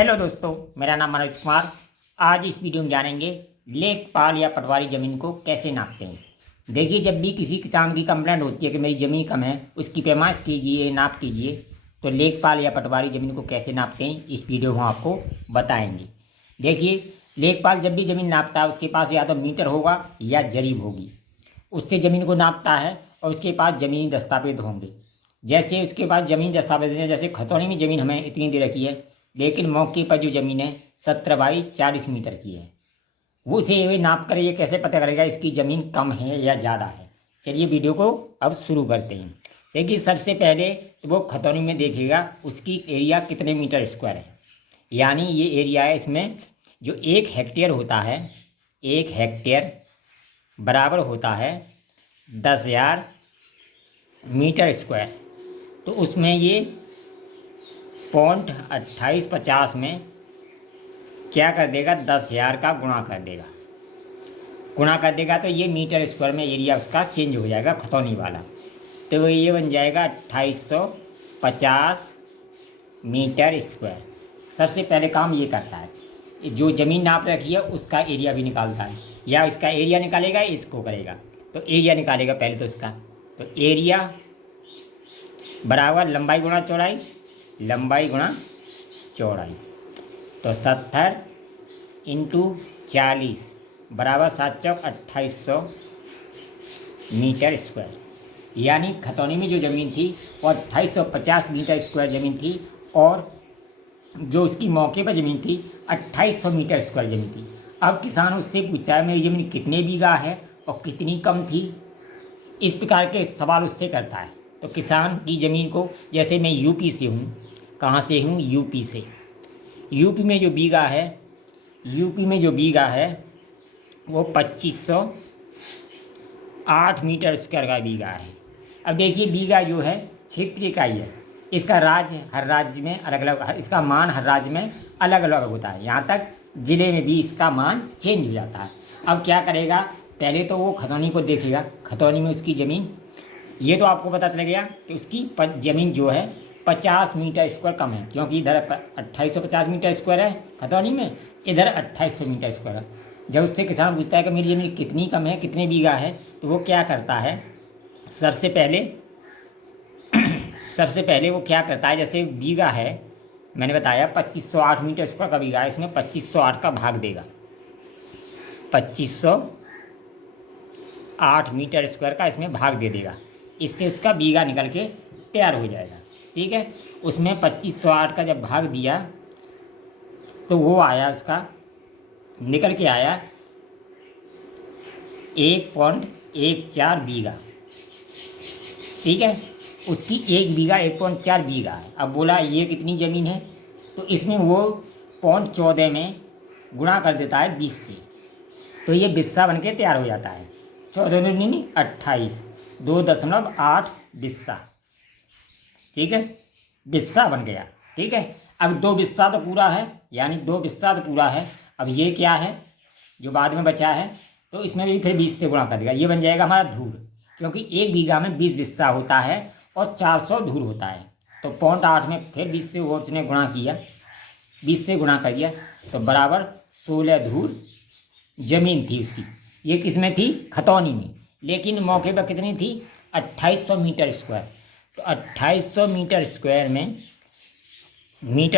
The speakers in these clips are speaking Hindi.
हेलो दोस्तों, मेरा नाम मनोज कुमार। आज इस वीडियो में जानेंगे लेखपाल या पटवारी ज़मीन को कैसे नापते हैं। देखिए, जब भी किसी किसान की कंप्लेंट होती है कि मेरी ज़मीन कम है, उसकी पैमाइश कीजिए, नाप कीजिए, तो लेखपाल या पटवारी ज़मीन को कैसे नापते हैं इस वीडियो में आपको बताएंगे। देखिए, लेखपाल जब भी ज़मीन नापता है उसके पास या तो मीटर होगा या जरीब होगी, उससे ज़मीन को नापता है और उसके पास ज़मीनी दस्तावेज होंगे। जैसे उसके पास ज़मीन दस्तावेज हैं, जैसे खतौनी में ज़मीन हमें इतनी दे रखी है, लेकिन मौके पर जो ज़मीन है 17 बाई 40 मीटर की है, वो उसे नाप कर ये कैसे पता करेगा इसकी ज़मीन कम है या ज़्यादा है। चलिए वीडियो को अब शुरू करते हैं। देखिए, सबसे पहले तो वो खतौनी में देखेगा उसकी एरिया कितने मीटर स्क्वायर है, यानी ये एरिया है। इसमें जो 1 हेक्टेयर होता है, 1 हेक्टेयर बराबर होता है 10,000 मीटर स्क्वायर। तो उसमें ये 0.2850 में क्या कर देगा, 10,000 का गुणा कर देगा। तो ये मीटर स्क्वायर में एरिया उसका चेंज हो जाएगा खतौनी वाला। तो ये बन जाएगा 2850 मीटर स्क्वायर। सबसे पहले काम ये करता है, जो ज़मीन नाप रखी है उसका एरिया भी निकालता है, या इसका एरिया निकालेगा, इसको करेगा तो एरिया निकालेगा पहले तो इसका। तो एरिया बराबर लंबाई गुणा चौड़ाई, लंबाई गुणा चौड़ाई। तो 70 इंटू 40 बराबर 7 चौक 2800 मीटर स्क्वायर। यानी खतौनी में जो ज़मीन थी वो 2850 मीटर स्क्वायर ज़मीन थी, और जो उसकी मौके पर ज़मीन थी 2800 मीटर स्क्वायर ज़मीन थी। अब किसान उससे पूछा है मेरी ज़मीन कितने बीघा है और कितनी कम थी, इस प्रकार के सवाल उससे करता है। तो किसान की ज़मीन को, जैसे मैं यूपी से हूँ, कहाँ से हूँ, यूपी से। यूपी में जो बीघा है वो 2508 मीटर स्क्वायर का बीघा है। अब देखिए, बीघा जो है क्षेत्र इकाई है, इसका राज्य हर राज्य में अलग अलग, इसका मान हर राज्य में अलग अलग होता है, यहाँ तक ज़िले में भी इसका मान चेंज हो जाता है। अब क्या करेगा, पहले तो वो खतौनी को देखेगा, खतौनी में उसकी ज़मीन, ये तो आपको पता चल गया कि उसकी ज़मीन जो है 50 मीटर स्क्वायर कम है, क्योंकि इधर 2850 मीटर स्क्वायर है खतौनी में, इधर 2800 मीटर स्क्वायर है। जब उससे किसान पूछता है कि मेरी ज़मीन कितनी कम है, कितने बीघा है, तो वो क्या करता है, सबसे पहले वो क्या करता है, जैसे बीघा है, मैंने बताया 2508 मीटर स्क्वायर का बीघा है, इसमें 2508 का भाग देगा, 2508 मीटर स्क्वायर का इसमें भाग दे देगा। इससे उसका बीघा निकल के तैयार हो जाएगा। ठीक है, उसमें 2508 का जब भाग दिया तो वो आया, उसका निकल के आया 1.14 बीघा। ठीक है, उसकी 1 बीघा 1.4 बीघा है। अब बोला ये कितनी ज़मीन है, तो इसमें वो 0.14 में गुणा कर देता है 20 से, तो ये बिस्सा बन के तैयार हो जाता है। 14 दूनी 28, 2.8 बिस्सा। ठीक है, बिस्सा बन गया। ठीक है, अब 2 बिस्सा तो पूरा है, यानी 2 बिस्सा तो पूरा है। अब ये क्या है जो बाद में बचा है, तो इसमें भी फिर 20 से गुणा कर देगा, ये बन जाएगा हमारा धूर, क्योंकि 1 बीघा में 20 बिस्सा होता है और 400 धूर होता है। तो 0.8 में फिर 20 से वो उसने गुणा किया, 20 से गुणा कर दिया, तो बराबर 16 धूर जमीन थी उसकी। ये किस में थी, खतौनी में, लेकिन मौके पर कितनी थी, 2800 मीटर स्क्वायर। तो 2800 मीटर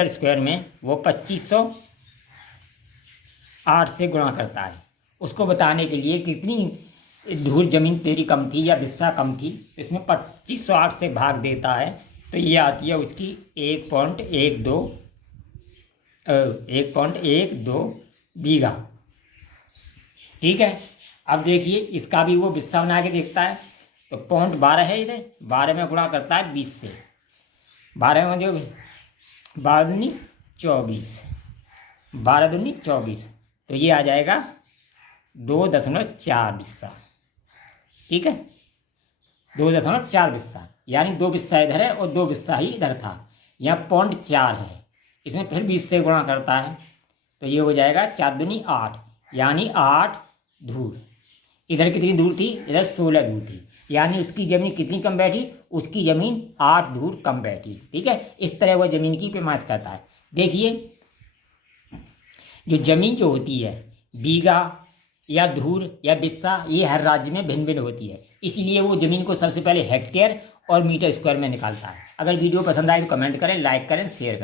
स्क्वायर में वो 2508 से गुणा करता है, उसको बताने के लिए कितनी धूर जमीन तेरी कम थी या बिस्सा कम थी, इसमें 2508 से भाग देता है, तो ये आती है उसकी 1.12 बीघा। ठीक है, अब देखिए इसका भी वो बिस्सा बना के देखता है, तो 0.12 है, इधर 12 में गुणा करता है 20 से, 12 में जो 12 दूनी 24, 12 दूनी 24, तो ये आ जाएगा 2.4 बिस्सा। ठीक है, 2.4 बिस्सा, यानी 2 बिस्सा इधर है और 2 बिस्सा ही इधर था, यहाँ 0.4 है, इसमें फिर 20 से गुणा करता है, तो ये हो जाएगा 4 दूनी 8, यानी 8 धूर। इधर कितनी धूर थी, इधर 16 धूर थी, यानी उसकी ज़मीन कितनी कम बैठी, उसकी ज़मीन 8 धूर कम बैठी। ठीक है, इस तरह वह ज़मीन की पैमाइश करता है। देखिए, जो ज़मीन जो होती है बीघा या धूर या बिस्सा, ये हर राज्य में भिन्न भिन्न होती है, इसीलिए वो ज़मीन को सबसे पहले हेक्टेयर और मीटर स्क्वायर में निकालता है। अगर वीडियो पसंद आए तो कमेंट करें, लाइक करें, शेयर करें।